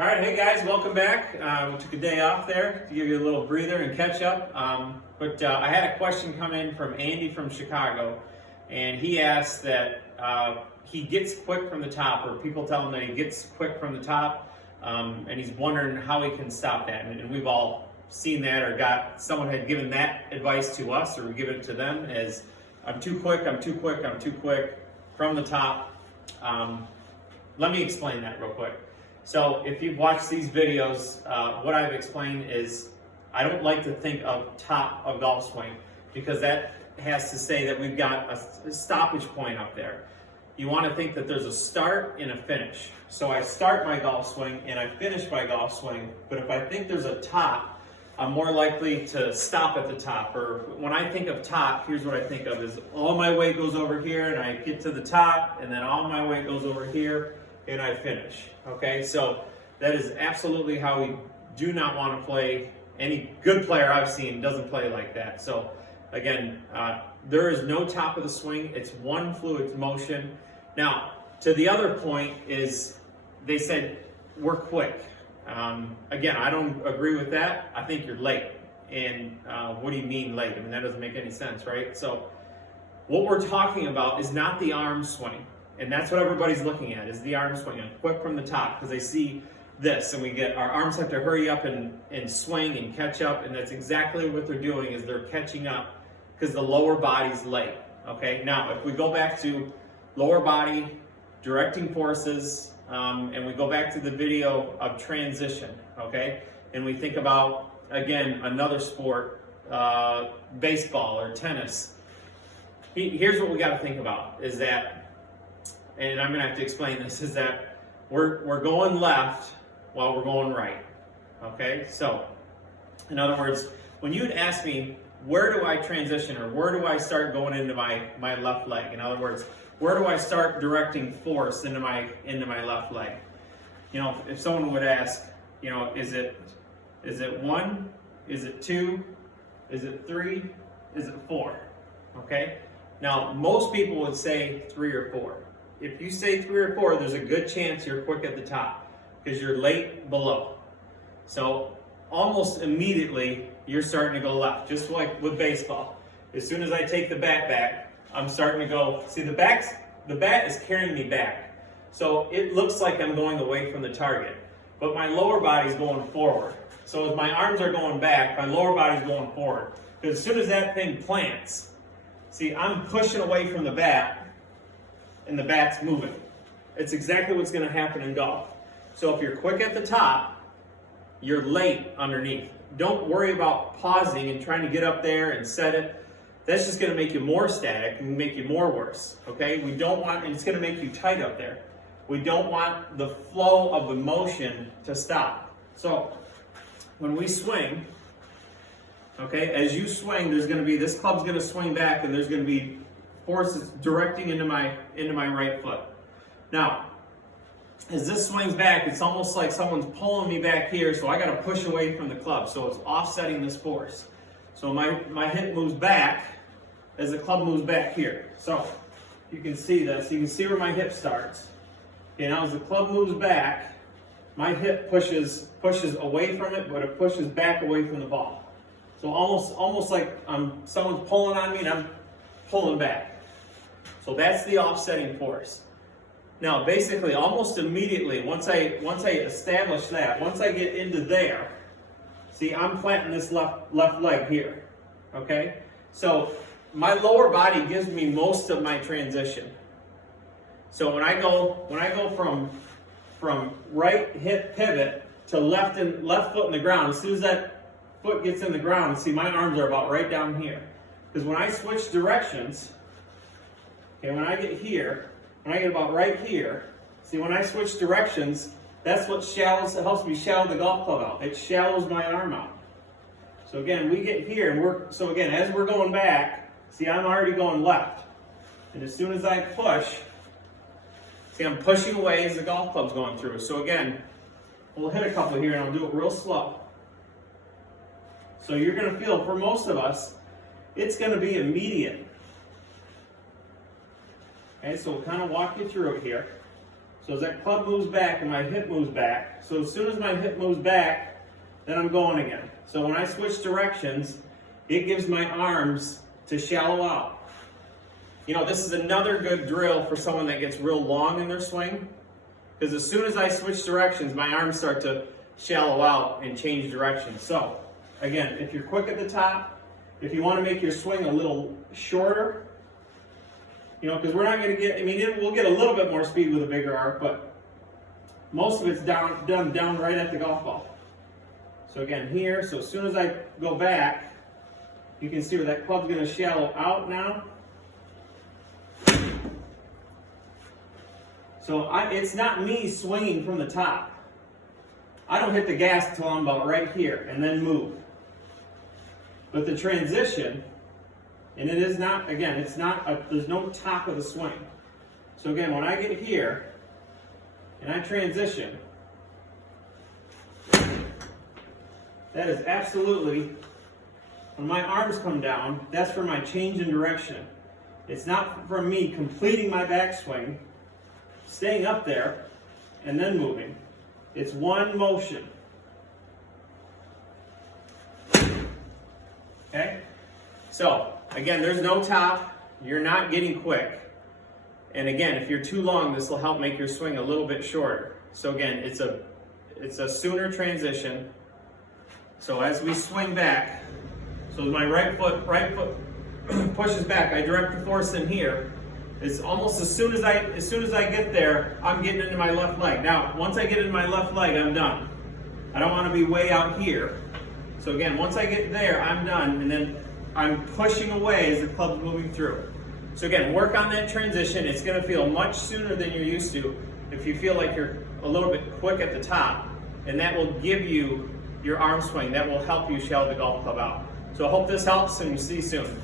All right, hey guys, welcome back. We took a day off there to give you a little breather and catch up. But I had a question come in from Andy from Chicago, and he asked that he gets quick from the top, or people tell him that he gets quick from the top, and he's wondering how he can stop that. And we've all seen that, or someone had given that advice to us, or we give it to them as I'm too quick from the top. Let me explain that real quick. So if you've watched these videos, what I've explained is I don't like to think of top of golf swing, because that has to say that we've got a stoppage point up there. You want to think that there's a start and a finish. So I start my golf swing and I finish my golf swing, but if I think there's a top, I'm more likely to stop at the top. Or when I think of top, here's what I think of is all my weight goes over here and I get to the top, and then all my weight goes over here and I finish. Okay, so that is absolutely how we do not want to play. Any good player I've seen doesn't play like that. So again, there is no top of the swing. It's one fluid motion. Now, to the other point is they said we're quick. Again, I don't agree with that. I think you're late. And what do you mean late? I mean, that doesn't make any sense, right? So what we're talking about is not the arm swing. And that's what everybody's looking at, is the arm swing. I'm quick from the top because they see this, and our arms have to hurry up and swing and catch up, and that's exactly what they're doing, is they're catching up because the lower body's late. Okay, now if we go back to lower body, directing forces, and we go back to the video of transition, okay, and we think about, again, another sport, baseball or tennis. Here's what we got to think about, is that, and I'm going to have to explain this, is that we're going left while we're going right, okay? So, in other words, when you'd ask me, where do I transition, or where do I start going into my left leg? In other words, where do I start directing force into my left leg? You know, if someone would ask, you know, is it 1? Is it 2? Is it 3? Is it 4? Okay? Now, most people would say 3 or 4. If you say 3 or 4, there's a good chance you're quick at the top, because you're late below. So almost immediately, you're starting to go left, just like with baseball. As soon as I take the bat back, I'm starting to go, see, the bat is carrying me back. So it looks like I'm going away from the target, but my lower body's going forward. So as my arms are going back, my lower body's going forward. Because as soon as that thing plants, see, I'm pushing away from the bat, and the bat's moving. It's exactly what's going to happen in golf. So if you're quick at the top, you're late underneath. Don't worry about pausing and trying to get up there and set it. That's just going to make you more static and make you more worse. Okay? We don't want, and it's going to make you tight up there. We don't want the flow of the motion to stop. So when we swing, okay, as you swing, there's going to be, this club's going to swing back, and there's going to be forces directing into my right foot. Now, as this swings back, it's almost like someone's pulling me back here, so I got to push away from the club, so it's offsetting this force. So my hip moves back as the club moves back here. So you can see this. You can see where my hip starts. Okay, now as the club moves back, my hip pushes away from it, but it pushes back away from the ball. So almost like someone's pulling on me and I'm pulling back. So that's the offsetting force. Now, basically, almost immediately, once I establish that, once I get into there, see, I'm planting this left leg here, okay? So my lower body gives me most of my transition. So when I go from right hip pivot to left foot in the ground, as soon as that foot gets in the ground, see, my arms are about right down here. Because when I switch directions, okay, when I get here, when I get about right here, see, when I switch directions, that's what helps me shallow the golf club out. It shallows my arm out. So again, we get here, and so again, as we're going back, see, I'm already going left. And as soon as I push, see, I'm pushing away as the golf club's going through. So again, we'll hit a couple here, and I'll do it real slow. So you're going to feel, for most of us, it's going to be immediate. Okay, so we'll kind of walk you through it here. So So as that club moves back and my hip moves back, so as soon as my hip moves back, then I'm going again. So when I switch directions, it gives my arms to shallow out. You know, this is another good drill for someone that gets real long in their swing, because as soon as I switch directions, my arms start to shallow out and change directions. So again, if you're quick at the top, if you want to make your swing a little shorter, you know, because we're not going to get, I mean, we'll get a little bit more speed with a bigger arc, but most of it's done right at the golf ball. So again, here, so as soon as I go back, you can see where that club's going to shallow out now. So it's not me swinging from the top. I don't hit the gas until I'm about right here and then move. But the transition, and it is not, again, it's not, there's no top of the swing. So again, when I get here and I transition, that is absolutely, when my arms come down, that's for my change in direction. It's not from me completing my backswing, staying up there, and then moving. It's one motion. Okay? So, again, there's no top. You're not getting quick. And again, if you're too long, this will help make your swing a little bit shorter. So again, it's a sooner transition. So as we swing back, so my right foot pushes back, I direct the force in here. It's almost as soon as I get there, I'm getting into my left leg. Now, once I get into my left leg, I'm done. I don't want to be way out here. So again, once I get there, I'm done, and then I'm pushing away as the club's moving through. So again, work on that transition. It's going to feel much sooner than you're used to if you feel like you're a little bit quick at the top, and that will give you your arm swing. That will help you shallow the golf club out. So I hope this helps, and we'll see you soon.